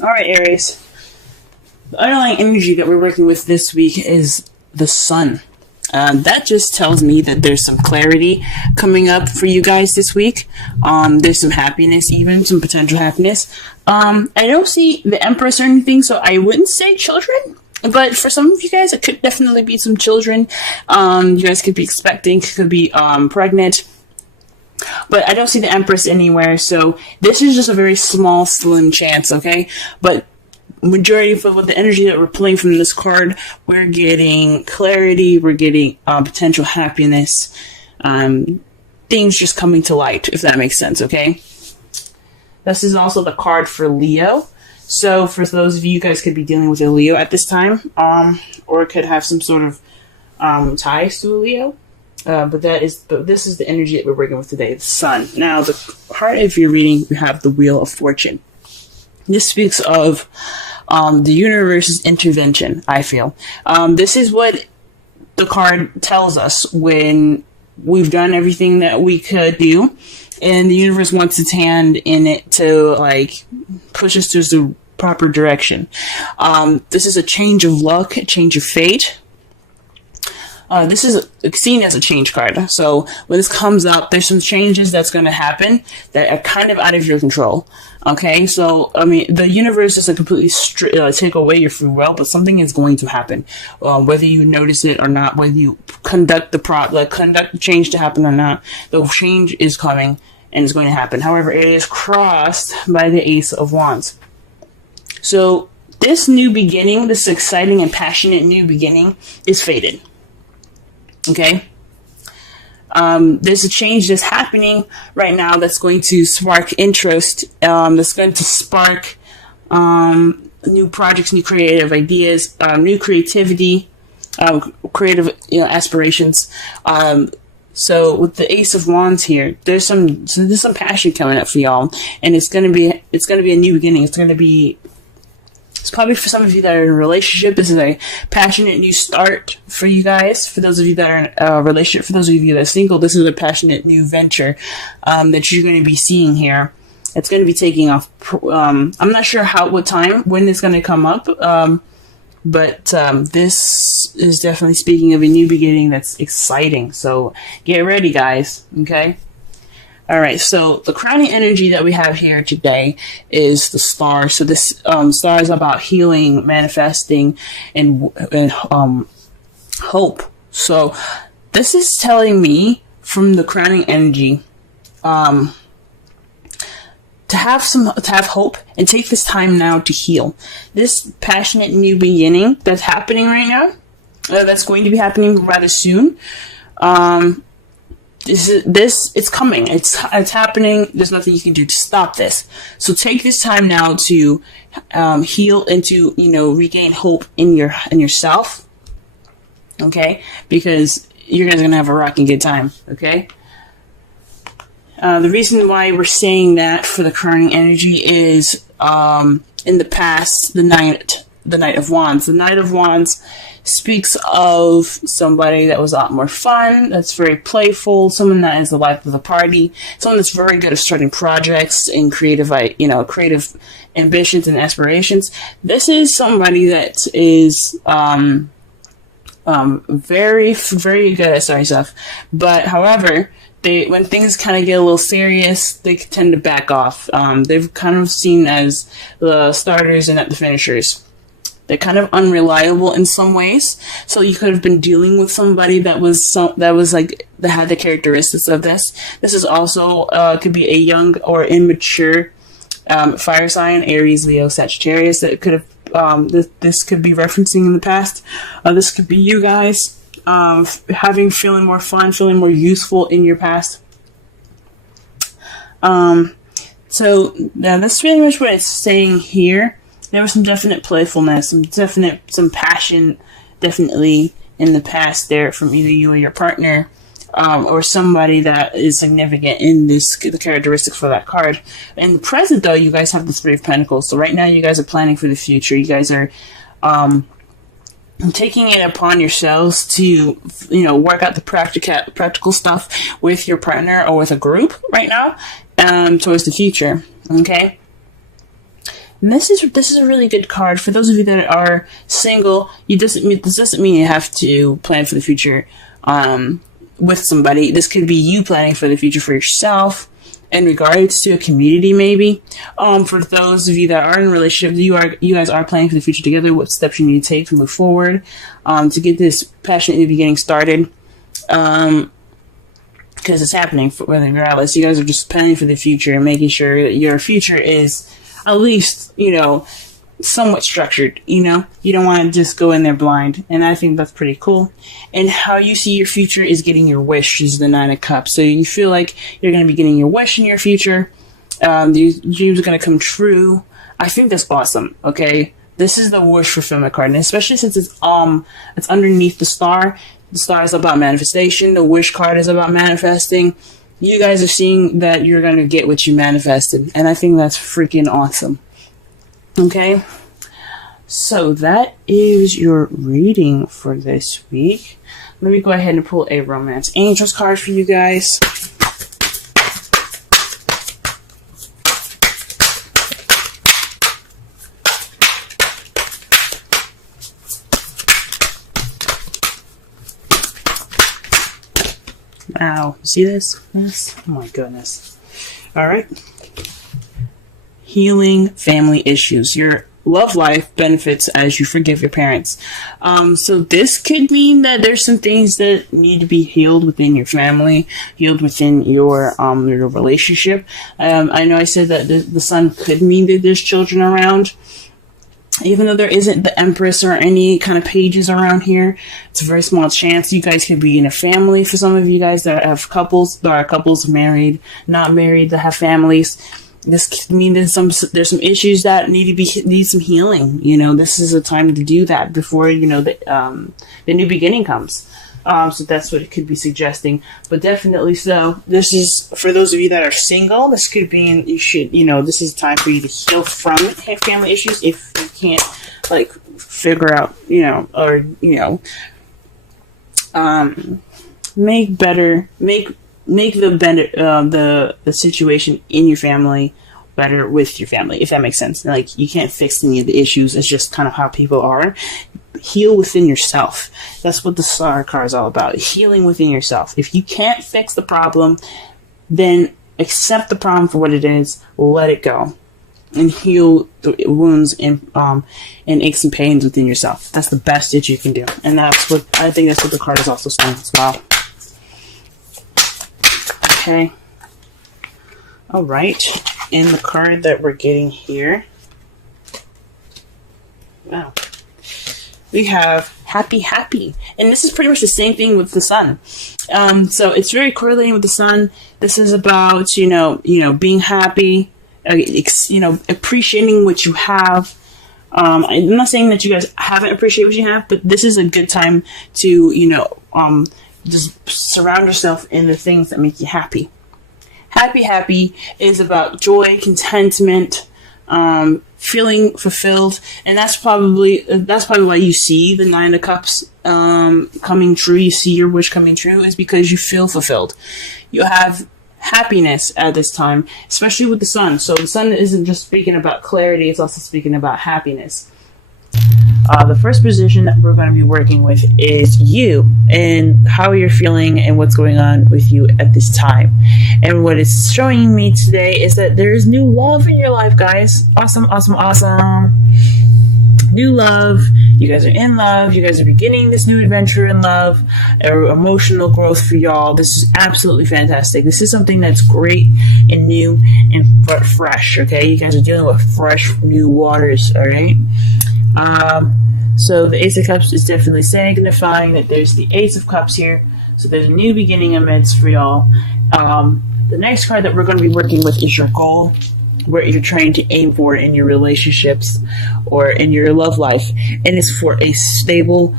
Alright, Aries. The underlying energy that we're working with this week is the sun. That just tells me that there's some clarity coming up for you guys this week. There's some happiness, even some potential happiness. I don't see the Empress or anything, so I wouldn't say children. But for some of you guys, it could definitely be some children. You guys could be expecting, could be pregnant. But I don't see the Empress anywhere, so this is just a very small, slim chance, okay? But majority of with the energy that we're pulling from this card, we're getting clarity, we're getting potential happiness, things just coming to light, if that makes sense, okay? This is also the card for Leo. So for those of you guys could be dealing with a Leo at this time, or could have some sort of ties to a Leo. But this is the energy that we're working with today, the sun. Now, the heart of your reading, you have the Wheel of Fortune. This speaks of the universe's intervention, I feel. This is what the card tells us when we've done everything that we could do, and the universe wants its hand in it to, like, push us to the proper direction. This is a change of luck, a change of fate. This is seen as a change card. So when this comes up, there's some changes that's going to happen that are kind of out of your control. Okay, so I mean, the universe doesn't completely take away your free will, but something is going to happen, whether you notice it or not, whether you conduct the change to happen or not. The change is coming and it's going to happen. However, it is crossed by the Ace of Wands. So this new beginning, this exciting and passionate new beginning, is fated. Okay, there's a change that's happening right now that's going to spark interest, that's going to spark new projects, new creative ideas, new creativity, creative aspirations. So with the Ace of Wands here, there's some passion coming up for y'all, and it's gonna be a new beginning. It's probably for some of you that are in a relationship. This is a passionate new start for you guys. For those of you that are in a relationship, for those of you that are single, this is a passionate new venture that you're going to be seeing here. It's going to be taking off. I'm not sure when it's going to come up, but this is definitely speaking of a new beginning that's exciting. So get ready, guys. Okay. All right, so the crowning energy that we have here today is the star. So this star is about healing, manifesting, and hope. So this is telling me from the crowning energy to have hope and take this time now to heal. This passionate new beginning that's happening right now, that's going to be happening rather soon. It's coming. It's happening. There's nothing you can do to stop this. So take this time now to heal and to regain hope in yourself. Okay, because you guys are gonna have a rocking good time. Okay. The reason why we're saying that for the crowning energy is in the past, the Knight of Wands. The Knight of Wands speaks of somebody that was a lot more fun, that's very playful, someone that is the life of the party, someone that's very good at starting projects and creative ambitions and aspirations. This is somebody that is very, very good at starting stuff. But however, when things kind of get a little serious, they tend to back off. They've kind of seen as the starters and not the finishers. They're kind of unreliable in some ways. So you could have been dealing with somebody that had the characteristics of this. This is also could be a young or immature fire sign, Aries, Leo, Sagittarius. That could have this could be referencing in the past. This could be you guys feeling more fun, feeling more useful in your past. So that's really much what it's saying here. There was some definite playfulness, some passion, definitely in the past there from either you or your partner, or somebody that is significant in the characteristics for that card. In the present, though, you guys have the Three of Pentacles. So right now, you guys are planning for the future. You guys are taking it upon yourselves to, work out the practical stuff with your partner or with a group right now, towards the future. Okay. And this is a really good card for those of you that are single. This doesn't mean you have to plan for the future with somebody. This could be you planning for the future for yourself in regards to a community, maybe. For those of you that are in a relationship, you guys are planning for the future together. What steps you need to take to move forward to get this passionate new beginning started. Because it's happening regardless. You guys are just planning for the future and making sure that your future is at least, somewhat structured. You don't want to just go in there blind. And I think that's pretty cool. And how you see your future is getting your wish is the 9 of Cups. So you feel like you're going to be getting your wish in your future. These dreams are going to come true. I think that's awesome. Okay. This is the wish fulfillment card. And especially since it's underneath the star. The star is about manifestation. The wish card is about manifesting. You guys are seeing that you're going to get what you manifested. And I think that's freaking awesome. Okay. So that is your reading for this week. Let me go ahead and pull a Romance Angels card for you guys. Wow, see this? Yes. Oh my goodness. Alright. Healing family issues. Your love life benefits as you forgive your parents. So this could mean that there's some things that need to be healed within your family, healed within your relationship. I know I said that the sun could mean that there's children around. Even though there isn't the Empress or any kind of pages around here, it's a very small chance. You guys could be in a family. For some of you guys that have couples, there are couples married, not married, that have families. This could mean there's some issues that need some healing. This is a time to do that before the new beginning comes. So that's what it could be suggesting. But definitely so. This is for those of you that are single. This could be this is time for you to heal from family issues if you can't figure out make the situation in your family better with your family, if that makes sense. You can't fix any of the issues. It's just kind of how people are. Heal within yourself. That's what the Star card is all about. Healing within yourself. If you can't fix the problem, then accept the problem for what it is. Let it go, and heal the wounds and aches and pains within yourself. That's the best that you can do, and that's what I think. That's what the card is also saying as well. Okay. All right. And the card that we're getting here. Wow. We have happy. And this is pretty much the same thing with the sun. So it's very correlating with the sun. This is about, being happy, appreciating what you have. I'm not saying that you guys haven't appreciated what you have, but this is a good time to, just surround yourself in the things that make you happy. Happy is about joy, contentment, feeling fulfilled, and that's probably why you see the 9 of Cups coming true. You see your wish coming true is because you feel fulfilled. You have happiness at this time, especially with the sun. So the sun isn't just speaking about clarity; it's also speaking about happiness. The first position that we're going to be working with is you and how you're feeling and what's going on with you at this time. And what it's showing me today is that there is new love in your life, guys. Awesome. New love. You guys are in love. You guys are beginning this new adventure in love. Emotional growth for y'all. This is absolutely fantastic. This is something that's great and new and fresh, okay? You guys are dealing with fresh, new waters, all right? So the Ace of Cups is definitely signifying that there's the Ace of Cups here. So there's a new beginning amidst for y'all. The next card that we're going to be working with is your goal, what you're trying to aim for in your relationships or in your love life. And it's for a stable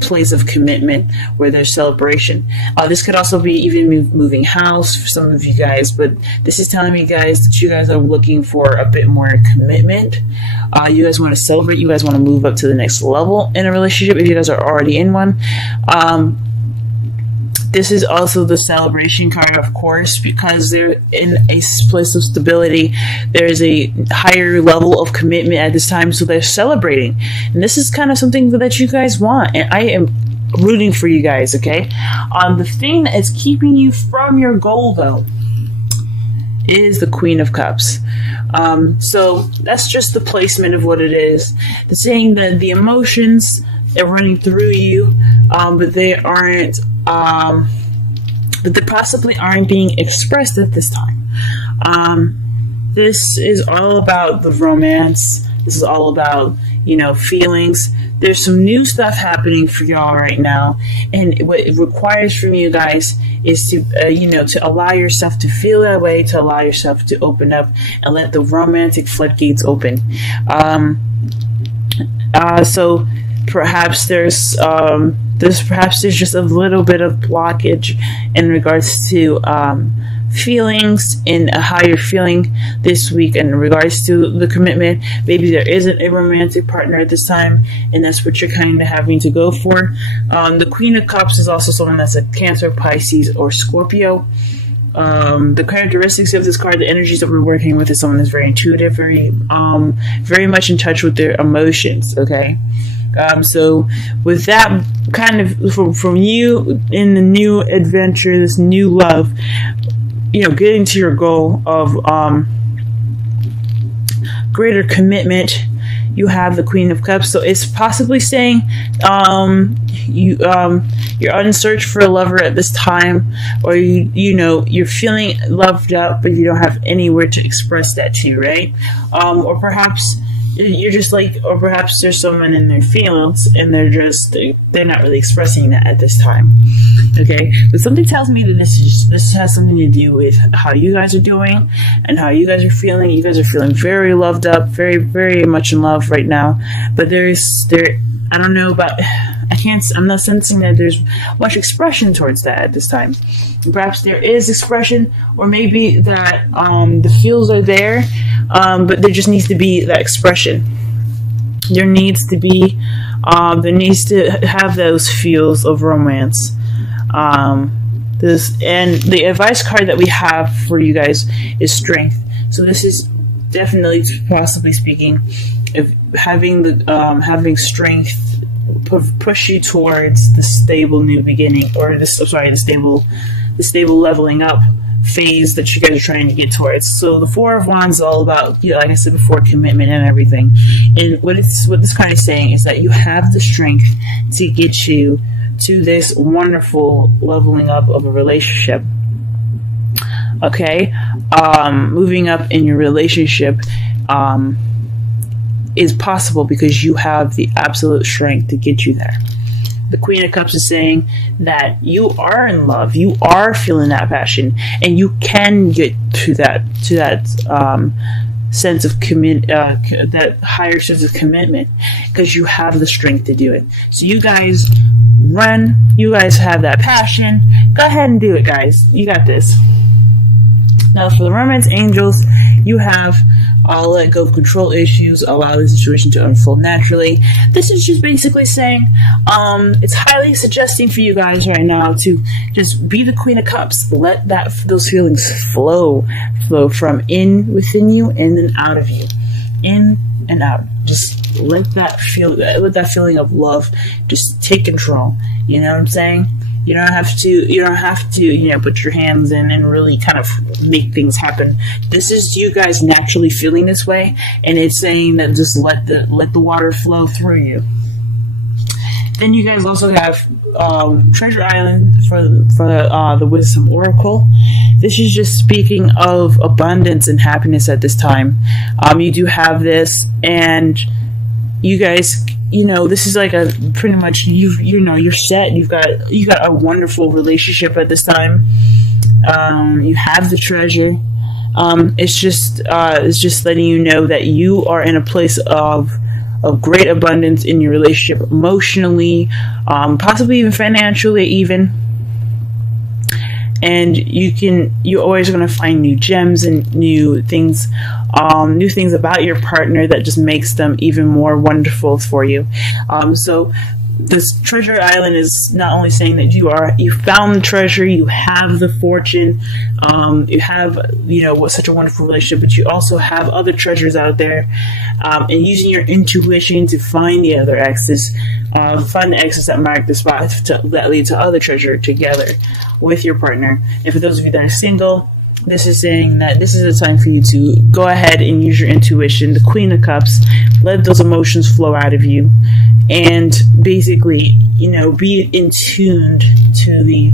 place of commitment where there's celebration. This could also be even moving house for some of you guys, but this is telling me, guys, that you guys are looking for a bit more commitment. You guys want to celebrate. You guys want to move up to the next level in a relationship if you guys are already in one. This is also the celebration card, of course, because they're in a place of stability. There is a higher level of commitment at this time, so they're celebrating. And this is kind of something that you guys want, and I am rooting for you guys, okay? The thing that is keeping you from your goal, though, is the Queen of Cups. So that's just the placement of what it is. It's saying that the emotions are running through you, but they aren't, that they possibly aren't being expressed at this time. This is all about the romance. This is all about, feelings. There's some new stuff happening for y'all right now, and what it requires from you guys is to, to allow yourself to feel that way, to allow yourself to open up and let the romantic floodgates open. So perhaps there's just a little bit of blockage in regards to feelings and how you're feeling this week in regards to the commitment. Maybe there isn't a romantic partner at this time, and that's what you're kind of having to go for. The Queen of Cups is also someone that's a Cancer, Pisces, or Scorpio. The characteristics of this card, the energies that we're working with, is someone that's very intuitive, very much in touch with their emotions, okay? So with that kind of from you in the new adventure, this new love, getting to your goal of greater commitment, you have the Queen of Cups. So it's possibly saying you're on search for a lover at this time, or you're feeling loved up, but you don't have anywhere to express that to, right? Or perhaps you're just or perhaps there's someone in their feelings and they're not really expressing that at this time. Okay, but something tells me that this has something to do with how you guys are doing and how you guys are feeling. You guys are feeling very loved up, very, very much in love right now. But I don't know about, I'm not sensing that there's much expression towards that at this time. Perhaps there is expression, or maybe that the feels are there, but there just needs to be that expression. There needs to have those feels of romance. And the advice card that we have for you guys is strength. So this is definitely, possibly speaking, of having strength push you towards the stable new beginning, or the stable leveling up phase that you guys are trying to get towards. So the Four of Wands is all about, like I said before, commitment and everything. And what this card is saying is that you have the strength to get you to this wonderful leveling up of a relationship. Okay, moving up in your relationship is possible because you have the absolute strength to get you there. The Queen of Cups is saying that you are in love, you are feeling that passion, and you can get to that sense of that higher sense of commitment because you have the strength to do it. So you guys run, you guys have that passion. Go ahead and do it, guys. You got this. Now, for the romance angels, you have let go of control issues, allow the situation to unfold naturally. This is just basically saying it's highly suggesting for you guys right now to just be the Queen of Cups. Let those feelings flow from within you and then out of you, in and out. Just let that feeling of love just take control. You know what I'm saying? You don't have to, put your hands in and really kind of make things happen. This is you guys naturally feeling this way, and it's saying that just let the water flow through you. Then you guys also have Treasure Island for the Wisdom Oracle. This is just speaking of abundance and happiness at this time. You do have this, and you guys, this is like a pretty much you're set. You've got a wonderful relationship at this time. You have the treasure. It's just letting you know that you are in a place of great abundance in your relationship, emotionally, possibly even financially, even. And you're always going to find new gems and new things about your partner that just makes them even more wonderful for you. So this treasure island is not only saying that you found the treasure, you have the fortune, you have such a wonderful relationship, but you also have other treasures out there, and using your intuition to find the other exes, find the exes that mark the spot that lead to other treasure together with your partner. And for those of you that are single, this is saying that this is a time for you to go ahead and use your intuition, the Queen of Cups, let those emotions flow out of you, and basically, be in tuned to the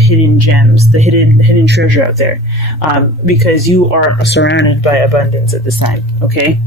hidden gems, the hidden treasure out there, because you are surrounded by abundance at this time. Okay,